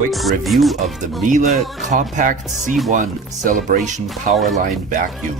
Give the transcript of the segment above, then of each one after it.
quick review of the Miele Compact C1 Celebration Powerline Vacuum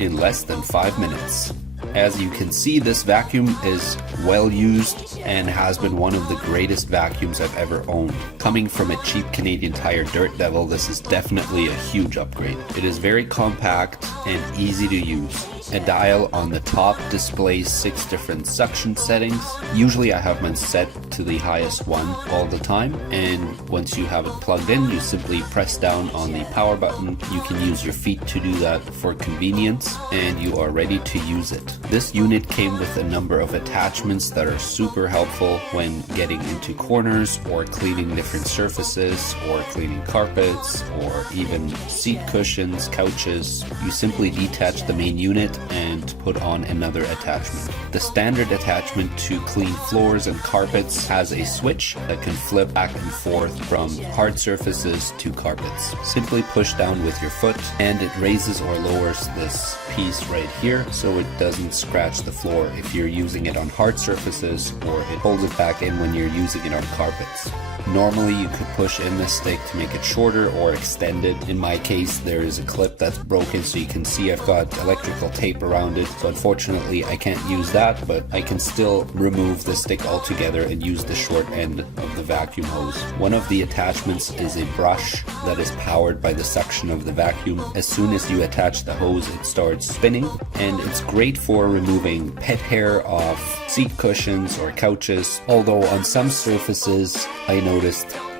in less than 5 minutes. As you can see, this vacuum is well used and has been one of the greatest vacuums I've ever owned. Coming from a cheap Canadian Tire Dirt Devil, this is definitely a huge upgrade. It is very compact and easy to use. A dial on the top displays 6 different suction settings. Usually I have mine set to the highest one all the time, and once you have it plugged in, you simply press down on the power button. You can use your feet to do that for convenience, and you are ready to use it. This unit came with a number of attachments that are super helpful when getting into corners or cleaning different surfaces or cleaning carpets or even seat cushions, couches. You simply detach the main unit and put on another attachment. The standard attachment to clean floors and carpets has a switch that can flip back and forth from hard surfaces to carpets. Simply push down with your foot and it raises or lowers this piece right here so it doesn't scratch the floor if you're using it on hard surfaces, or it holds it back in when you're using it on carpets. Normally you could push in this stick to make it shorter or extend it. In my case, there is a clip that's broken, so you can see I've got electrical tape around it, so unfortunately I can't use that, but I can still remove the stick altogether and use the short end of the vacuum hose. One of the attachments is a brush that is powered by the suction of the vacuum. As soon as you attach the hose, it starts spinning, and it's great for removing pet hair off seat cushions or couches, although on some surfaces I noticed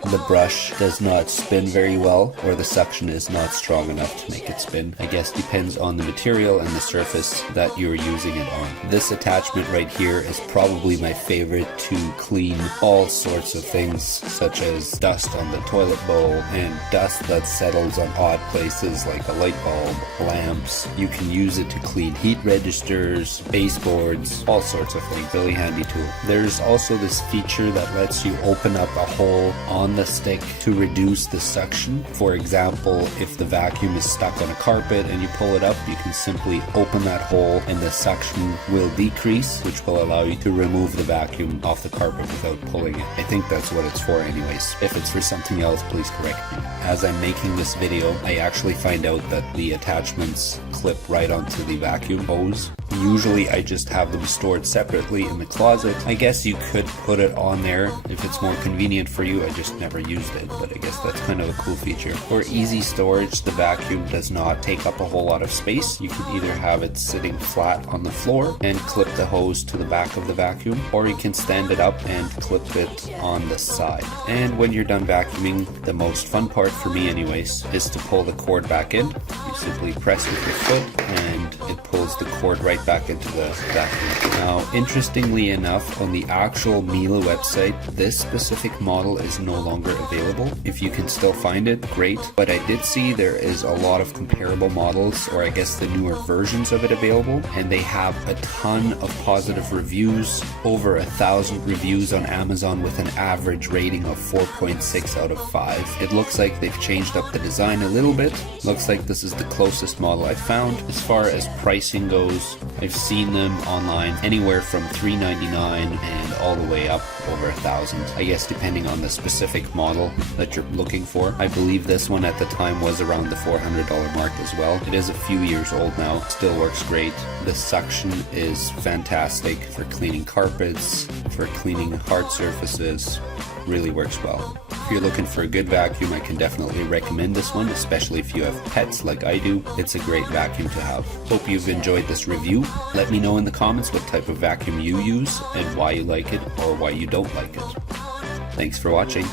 the brush does not spin very well, or the suction is not strong enough to make it spin. I guess depends on the material and the surface that you're using it on. This attachment right here is probably my favorite to clean all sorts of things, such as dust on the toilet bowl and dust that settles on odd places like a light bulb, lamps. You can use it to clean heat registers, baseboards, all sorts of things. Really handy tool. There's also this feature that lets you open up a hole on the stick to reduce the suction. For example, if the vacuum is stuck on a carpet and you pull it up, you can simply open that hole and the suction will decrease, which will allow you to remove the vacuum off the carpet without pulling it. I think that's what it's for anyways. If it's for something else, please correct me. As I'm making this video, I actually find out that the attachments clip right onto the vacuum hose. Usually I just have them stored separately in the closet. I guess you could put it on there if it's more convenient for you. I just never used it, but I guess that's kind of a cool feature. For easy storage, the vacuum does not take up a whole lot of space. You can either have it sitting flat on the floor and clip the hose to the back of the vacuum, or you can stand it up and clip it on the side. And when you're done vacuuming, the most fun part for me anyways is to pull the cord back in. You simply press with your foot and it pulls the cord right back into the vacuum. Now, interestingly enough, on the actual Miele website, this specific model is no longer available. If you can still find it, great. But I did see there is a lot of comparable models, or I guess the newer versions of it available, and they have a ton of positive reviews, over 1,000 reviews on Amazon with an average rating of 4.6 out of 5. It looks like they've changed up the design a little bit. Looks like this is the closest model I've found. As far as pricing goes, I've seen them online anywhere from $3.99 and all the way up over $1,000. I guess depending on the specific model that you're looking for. I believe this one at the time was around the $400 mark as well. It is a few years old now, still works great. The suction is fantastic for cleaning carpets, for cleaning hard surfaces. Really works well. If you're looking for a good vacuum, I can definitely recommend this one, especially if you have pets like I do. It's a great vacuum to have. Hope you've enjoyed this review. Let me know in the comments what type of vacuum you use and why you like it or why you don't like it. Thanks for watching.